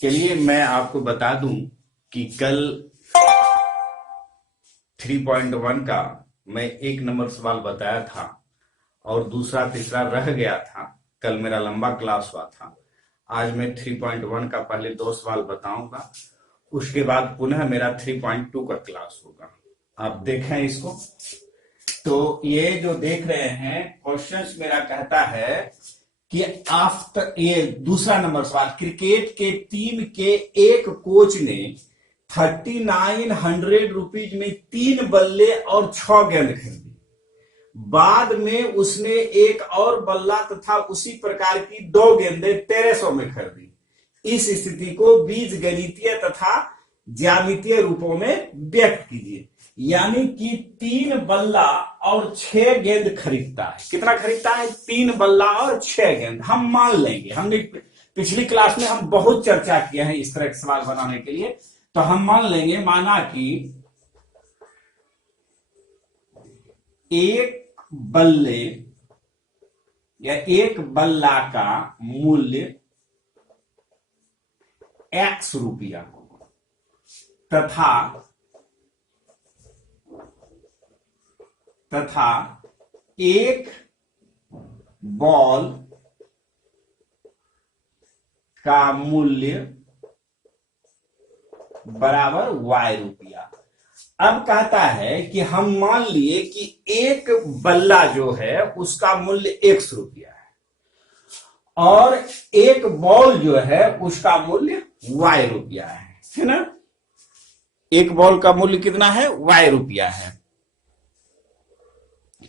चलिए मैं आपको बता दूं कि कल 3.1 का मैं एक नंबर सवाल बताया था और दूसरा तीसरा रह गया था। कल मेरा लंबा क्लास हुआ था। आज मैं 3.1 का पहले दो सवाल बताऊंगा, उसके बाद पुनः मेरा 3.2 का क्लास होगा। आप देखें इसको। तो ये जो देख रहे हैं क्वेश्चंस मेरा कहता है कि आफ्टर, ये दूसरा नंबर सवाल, क्रिकेट के टीम के एक कोच ने 3900 रुपीज में 3 बल्ले और 6 गेंद खरीदी। बाद में उसने एक और बल्ला तथा उसी प्रकार की 2 गेंदें 1300 में खरीदी। इस स्थिति को बीज गणितीय तथा ज्यामितीय रूपों में व्यक्त कीजिए। यानी कि 3 बल्ला और 6 गेंद खरीदता है। कितना खरीदता है? 3 बल्ला और 6 गेंद। हम मान लेंगे, हमने पिछली क्लास में हम बहुत चर्चा किए हैं इस तरह के सवाल बनाने के लिए। तो हम मान लेंगे, माना कि एक बल्ले या एक बल्ला का मूल्य X रुपया तथा एक बॉल का मूल्य बराबर Y रुपया। अब कहता है कि हम मान लिए कि एक बल्ला जो है उसका मूल्य X रुपया है और एक बॉल जो है उसका मूल्य Y रुपया है ना। एक बॉल का मूल्य कितना है? Y रुपया है।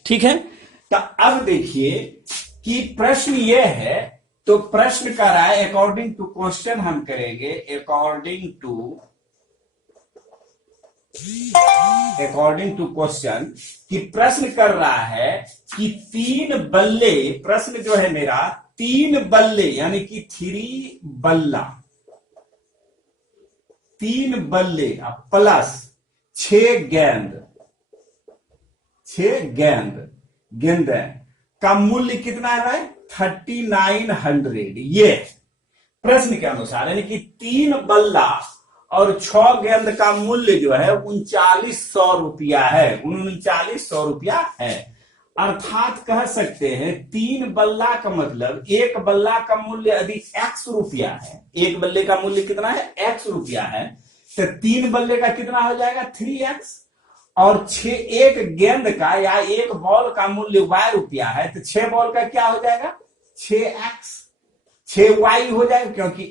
ठीक है। तो अब देखिए कि प्रश्न यह है, तो प्रश्न कर रहा है अकॉर्डिंग टू क्वेश्चन, हम करेंगे अकॉर्डिंग टू क्वेश्चन कि प्रश्न कर रहा है कि 3 बल्ले, प्रश्न जो है मेरा 3 बल्ले यानी कि 3 बल्ले प्लस 6 गेंद, 6 गेंद का मूल्य कितना है भाई? 3900। ये प्रश्न के अनुसार, यानी कि 3 बल्ला और 6 गेंद का मूल्य जो है 3900 रुपया है, 3900 रुपया है। अर्थात कह सकते हैं 3 बल्ला का मतलब, एक बल्ला का मूल्य यदि X रुपया है, एक बल्ले का मूल्य कितना है? X रुपया है, तो 3 बल्ले का कितना हो जाएगा? 3X। और एक गेंद का या एक बॉल का मूल्य Y रुपया है, तो 6 बॉल का क्या हो जाएगा? 6X, 6Y हो जाएगा, क्योंकि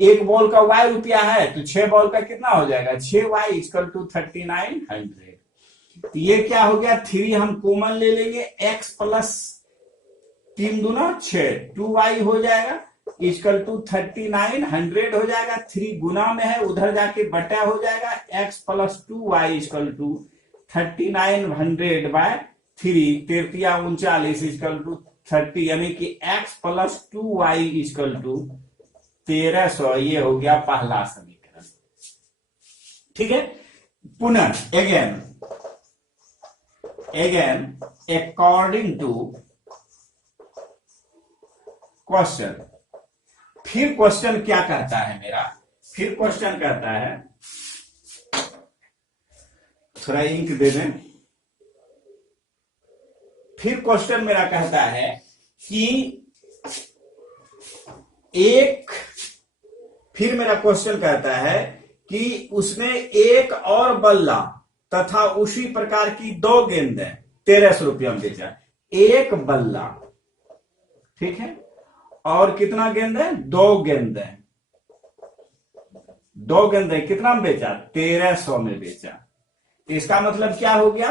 एक बॉल का Y रुपया है, तो 6 बॉल का कितना हो जाएगा? 6Y equal to 3900। तो ये क्या हो गया? 3 हम कॉमन ले लेंगे, X प्लस 3 दूना 6, 2Y हो जाएगा इक्वल टू 3900 हो जाएगा। 3 गुना में है, उधर जाके बटा हो जाएगा। X plus 2Y equal to 3900 by 3, 3 equal to 30, यानी कि X plus 2Y equal to 1300। ये हो गया पहला समीकरण। ठीक है। पुनः अगेन अकॉर्डिंग टू क्वेश्चन, फिर क्वेश्चन क्या कहता है मेरा? फिर क्वेश्चन कहता है, थोड़ा इंक दे दें। फिर क्वेश्चन मेरा कहता है कि फिर मेरा क्वेश्चन कहता है कि उसने एक और बल्ला तथा उसी प्रकार की 2 गेंदें 1300 रुपया में बेचा। एक बल्ला, ठीक है, और कितना गेंद है? 2 गेंद है। 2 गेंद है, कितना में बेचा? 1300 में बेचा। इसका मतलब क्या हो गया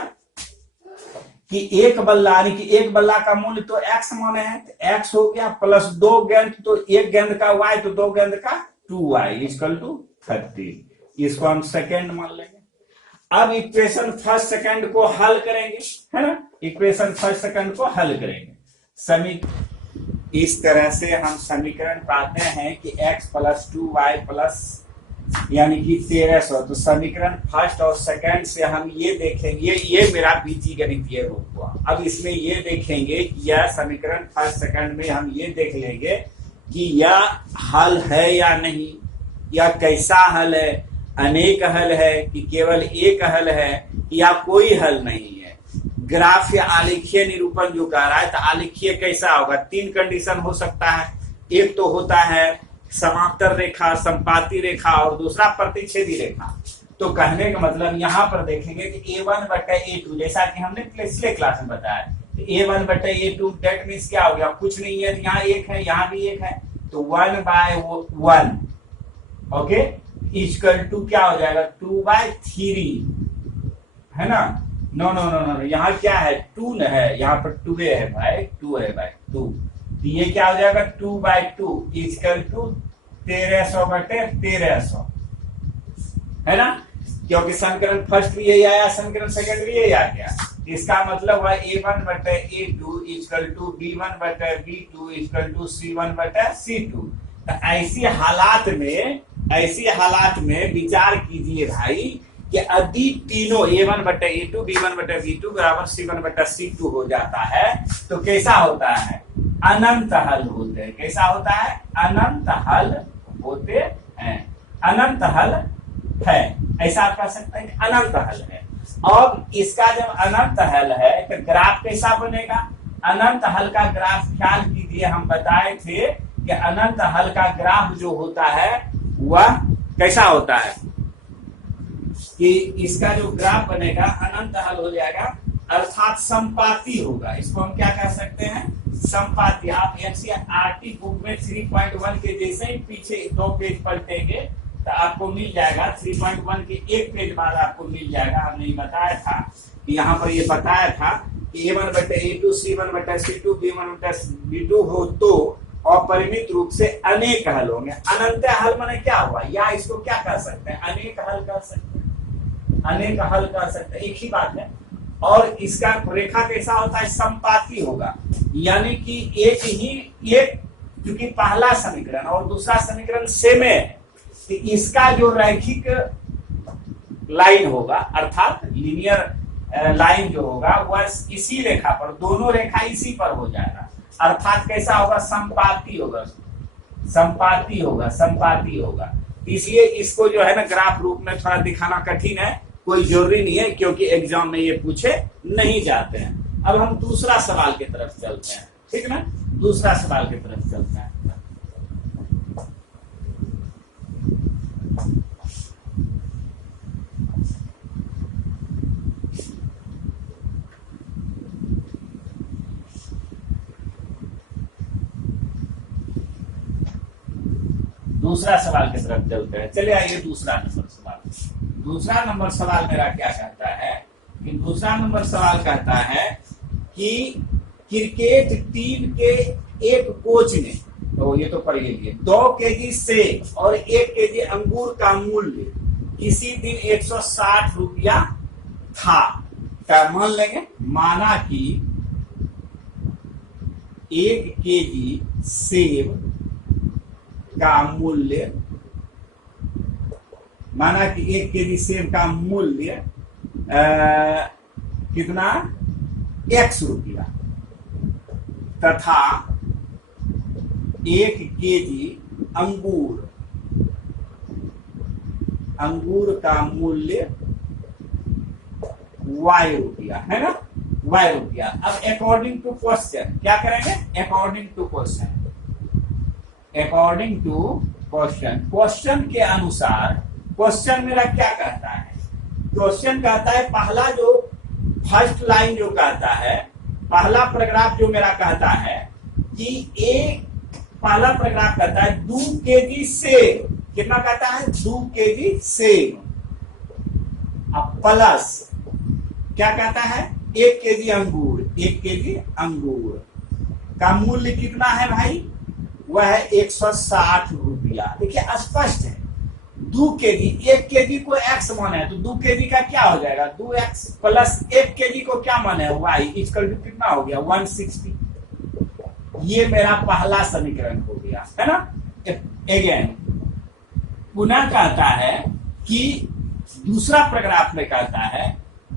कि एक बल्ला, यानी कि एक बल्ला का मूल्य तो X माने है, तो X हो गया प्लस 2 गेंद, तो एक गेंद का Y, तो 2 गेंद का 2Y इक्वल टू 30। इसको हम सेकेंड मान लेंगे। अब इक्वेशन फर्स्ट सेकंड को हल करेंगे, है ना। इक्वेशन फर्स्ट सेकंड को हल करेंगे। इस तरह से हम समीकरण पाते हैं कि X प्लस 2Y प्लस यानी कि 1300। तो समीकरण फर्स्ट और सेकंड से हम ये देखेंगे, ये मेरा बीजी गणितीय रूप हुआ। अब इसमें ये देखेंगे कि यह समीकरण फर्स्ट सेकंड में हम ये देख लेंगे कि यह हल है या नहीं। या कैसा हल है, अनेक हल है कि केवल एक हल है या कोई हल नहीं है। ग्राफ या आलेखीय निरूपण जो कह रहा है तो आलेखीय कैसा होगा, तीन कंडीशन हो सकता है। एक तो होता है समांतर रेखा, संपाती रेखा और दूसरा प्रतिच्छेदी रेखा। तो कहने का मतलब यहां पर देखेंगे कि A1/A2 जैसा कि हमने पिछले क्लास में बताया, A1/A2 दैट मीन्स क्या हो गया, कुछ नहीं है, यहाँ एक है यहाँ भी एक है, तो 1/1 ओके इक्वल टू क्या हो जाएगा 2/3 है ना। नो नो नो नो यहाँ क्या है 2 न है, यहाँ पर 2 है भाई, 2 है भाई 2, तो ये क्या हो जाएगा 2/2 इक्वल टू 1300/1300 है ना, क्योंकि समीकरण फर्स्ट भी यही आया, समीकरण सेकंड भी यही आ गया। इसका मतलब है A1/A2 equal to B1/B2 equal to C1/C2। ऐसी हालात में विचार कीजिए भाई कि यदि तीनों A1/A2 B1/B2 बराबर C1/C2 हो जाता है तो कैसा होता है, अनंत हल होते हैं। कैसा होता है, अनंत हल होते हैं, अनंत हल है, ऐसा आप कह सकते हैं अनंत हल है। अब इसका जब अनंत हल है तो ग्राफ कैसा बनेगा, अनंत हल का ग्राफ ख्याल कीजिए, हम बताए थे कि अनंत हल का ग्राफ जो होता है वह कैसा होता है कि इसका जो ग्राफ बनेगा अनंत हल हो जाएगा, अर्थात संपाती होगा। इसको हम क्या कह सकते हैं, संपाती। आप एनसीईआरटी बुक में 3.1 के जैसे ही पीछे 2 पेज पलटेंगे तो आपको मिल जाएगा, 3.1 के एक पेज बाद आपको मिल जाएगा। हमने बताया था कि यहाँ पर ये बताया था कि A1/A2 C1/C2 B1/B2 हो तो अपरिमित रूप से अनेक हल होंगे। अनंत हल माने क्या हुआ, या इसको क्या कर सकते हैं, अनेक हल कर सकते हैं, अनेक हल कर सकते हैं, एक ही बात है। और इसका रेखा कैसा होता है, संपाती होगा, यानी कि एक क्योंकि पहला समीकरण और दूसरा समीकरण सेम है, तो इसका जो रैखिक लाइन होगा अर्थात लीनियर लाइन जो होगा वह इसी रेखा पर, दोनों रेखा इसी पर हो जाएगा, अर्थात कैसा होगा, संपाती होगा, संपाती होगा, संपाती होगा। इसलिए इसको जो है ना ग्राफ रूप में थोड़ा दिखाना कठिन है, कोई जरूरी नहीं है क्योंकि एग्जाम में ये पूछे नहीं जाते हैं। अब हम दूसरा सवाल की तरफ चलते हैं, ठीक ना, दूसरा सवाल की तरफ चलते हैं। दूसरा सवाल की तरफ चलते हैं। चलिए आइए दूसरा नंबर सवाल। दूसरा नंबर सवाल मेरा क्या कहता है कि दूसरा नंबर सवाल कहता है कि क्रिकेट टीम के एक कोच ने, तो ये तो पढ़ लीजिए, 2 केजी सेब और 1 केजी अंगूर का मूल्य किसी दिन 160 रुपया था। क्या मान लेंगे, माना कि 1 केजी सेब का मूल्य, माना कि 1 केजी सेब का मूल्य कितना, x रुपया, तथा 1 केजी अंगूर का मूल्य y रुपया, है ना, y रुपया। अब अकॉर्डिंग टू क्वेश्चन क्या करेंगे, according to question, according to question के अनुसार, क्वेश्चन मेरा क्या कहता है, क्वेश्चन कहता है पहला जो फर्स्ट लाइन जो कहता है, पहला पैराग्राफ जो मेरा कहता है कि पहला पैराग्राफ कहता है 2 केजी सेब, कितना कहता है 2 केजी सेब, अब प्लस क्या कहता है 1 केजी अंगूर, 1 केजी अंगूर का मूल्य कितना है भाई, वह है 160 रुपया। देखिए स्पष्ट है, 2 केजी, 1 केजी को x माना है तो 2 केजी का क्या हो जाएगा 2x प्लस 1 केजी को क्या माना है y, इक्वल टू कितना हो गया 160। ये मेरा पहला समीकरण हो गया, है ना। अगेन पुनः कहता है कि दूसरा पैराग्राफ में कहता है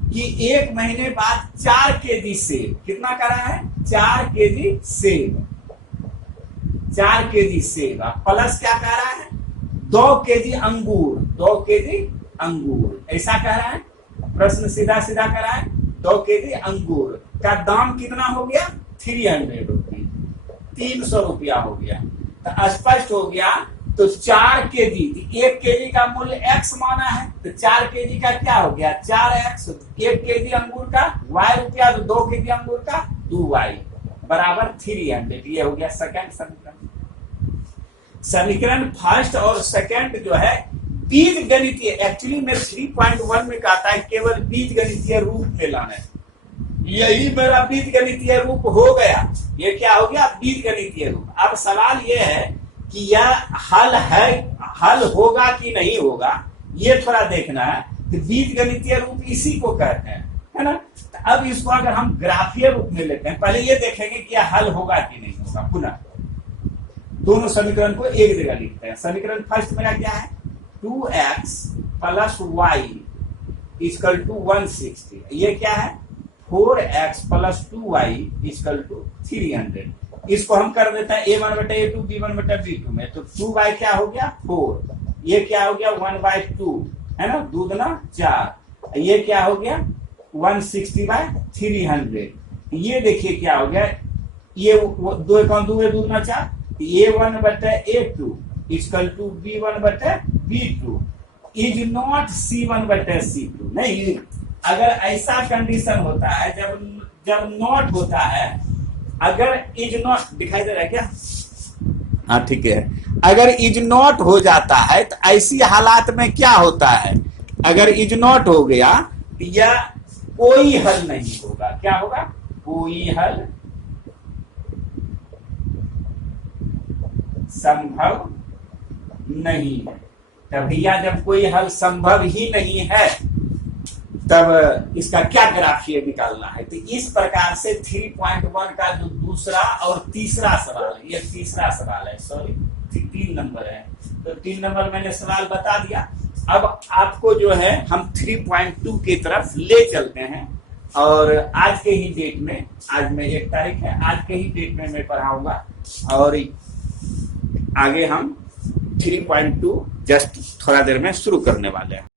कि 1 महीने बाद 4 केजी सेब, कितना कर रहा है 4 केजी सेब, 4 केजी सेब, प्लस क्या कह रहा है 2 kg अंगूर, 2 kg अंगूर, ऐसा कह रहा है प्रश्न, सीधा सीधा कह रहा है 2 kg अंगूर का दाम कितना हो गया 300 रुपीज, 300 रुपया हो गया। तो स्पष्ट हो गया। तो 4 kg, 1 kg का मूल्य x माना है, तो 4 kg का क्या हो गया 4x, 1 kg अंगूर का y रुपया, तो 2 kg अंगूर का 2y बराबर 300। ये हो गया सेकंड समीकरण। समीकरण फर्स्ट और सेकंड जो है बीज गणितीय, एक्चुअली में 3.1 में कहता है केवल बीज गणितीय रूप में लाना है। यही मेरा बीज गणितीय रूप हो गया। ये क्या हो गया बीज गणितीय रूप। अब सवाल ये है कि यह हल है, हल होगा कि नहीं होगा, ये थोड़ा देखना है कि बीज गणितीय रूप इसी को कहते हैं, है ना। तो अब इसको अगर हम ग्राफीय रूप में लेते हैं, पहले ये देखेंगे कि यह हल होगा कि नहीं होगा। पुनः दोनों समीकरण को एक जगह लिखते हैं। समीकरण फर्स्ट मेरा क्या है 2x plus y equal to 160। ये क्या है 4x plus 2y equal to 300। इसको हम कर देते हैं a1/a2 b1/b2 में। तो 2y क्या हो गया 4, ये क्या हो गया 1/2, है ना, दूधना 4। ये क्या हो गया 160/300। ये देखिए क्या हो गया, ये 2 दूधना 4, a1/a2 equal to b1/b2 is not c1/c2। नहीं, अगर ऐसा कंडीशन होता है, जब नॉट होता है, अगर इज नॉट दिखाई दे रहा है क्या, हाँ ठीक है, अगर इज नॉट हो जाता है तो ऐसी हालात में क्या होता है, अगर इज नॉट हो गया तो यह कोई हल नहीं होगा। क्या होगा कोई हल संभव नहीं है। तब भैया जब कोई हल संभव ही नहीं है तब इसका क्या ग्राफीय निकालना है। तो इस प्रकार से 3.1 का जो दूसरा और तीसरा सवाल है, ये तीसरा सवाल है, सॉरी 3 नंबर है, तो 3 नंबर मैंने सवाल बता दिया। अब आपको जो है हम 3.2 की तरफ ले चलते हैं और आज के ही डेट में, आज में 1 तारीख है, आज के ही डेट में मैं पढ़ाऊंगा और आगे हम 3.2 जस्ट थोड़ा देर में शुरू करने वाले हैं।